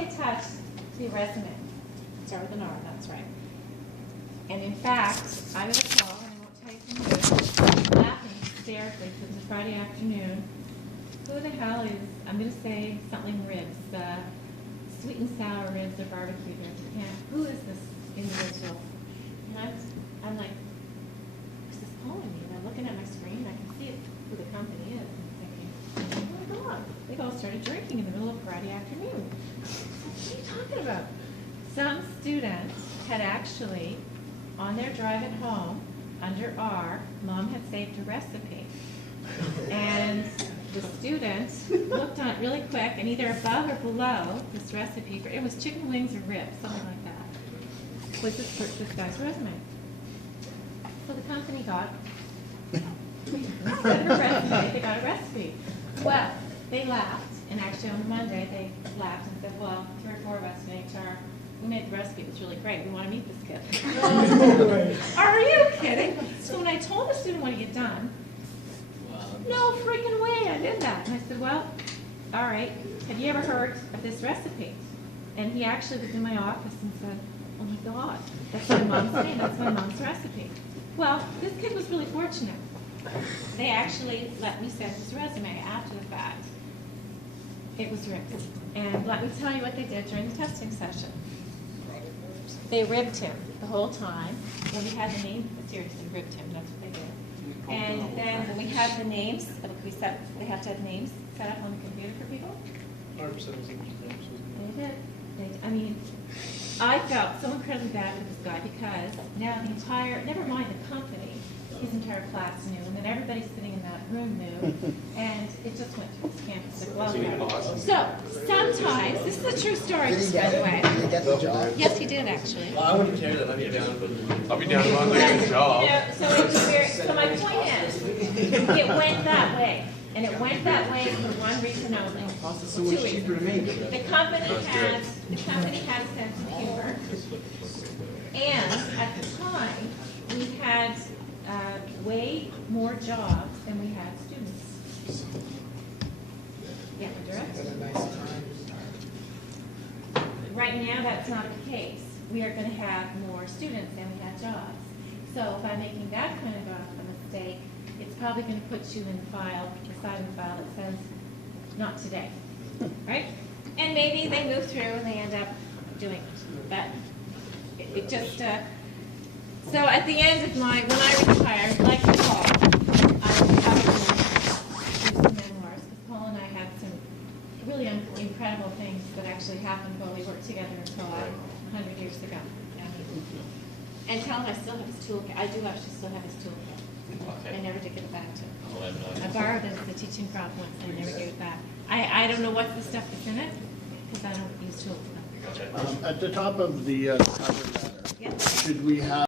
be attached to your resume. Start with an R, that's right. And in fact, I got a call, and I won't tell you from who, laughing hysterically because it was a Friday afternoon. Who the hell is, I'm going to say something ribs, sweet and sour ribs or barbecue ribs. Yeah. Who is this individual? And I'm like, who's this calling me? And I'm looking at my screen, I can see it, who the company is. And I'm thinking, oh my God, they all started drinking in the middle of Friday afternoon. What are you talking about? Some student had actually, on their drive at home, under R, Mom had saved a recipe. And the student looked on it really quick, and either above or below this recipe, it was chicken wings or ribs, something like that, was this guy's resume. So the company got, instead of a resume, they got a recipe. Well, they laughed, and actually on Monday they laughed and said, well, 3 or 4 of us in HR, we made the recipe, it was really great, we want to meet this kid. Are you kidding? So when I told the student what he had done, no freaking way I did that. And I said, well, all right, have you ever heard of this recipe? And he actually was in my office and said, oh my God, that's my mom's name, that's my mom's recipe. Well, this kid was really fortunate. They actually let me send his resume after the fact. It was ripped. And let me tell you what they did during the testing session. They ribbed him the whole time. When we had the name, seriously, ribbed him, that's what they did. And then when we have the names, they have to have names set up on the computer for people. 100% of the names. They did. I mean, I felt so incredibly bad for this guy because now the entire, never mind the company, his entire class knew, and then everybody sitting in that room knew, and it just went through his campus like wildfire. So sometimes, this is a true story, just by the way. Did he get the job? Yes, he did actually. Well, I wouldn't care that. I'd be down. I'll be down on the job. So my point is, it went that way, and it went that way for one reason only. So it's cheaper to make. The company had a sense of humor, and at the time, we had way more jobs than we had students. Yeah, we're direct. Right now, that's not the case. We are going to have more students than we have jobs. So if I'm making that kind of a mistake, it's probably going to put you in the file, the side of the file that says, not today, right? And maybe they move through and they end up doing it. But it just, so at the end of when I retired, like Paul, I was probably do some memoirs, because Paul and I had some really incredible things that actually happened while we worked together in co-op 100 years ago. And tell him I still have his toolkit. I do actually still have his toolkit. Okay. I never did get it back to him. I'll let him know. I borrowed it as a teaching prop once, and I never gave it back. I don't know what's the stuff that's in it, because I don't use tools. Gotcha. At the top of the cover letter, Yep. should we have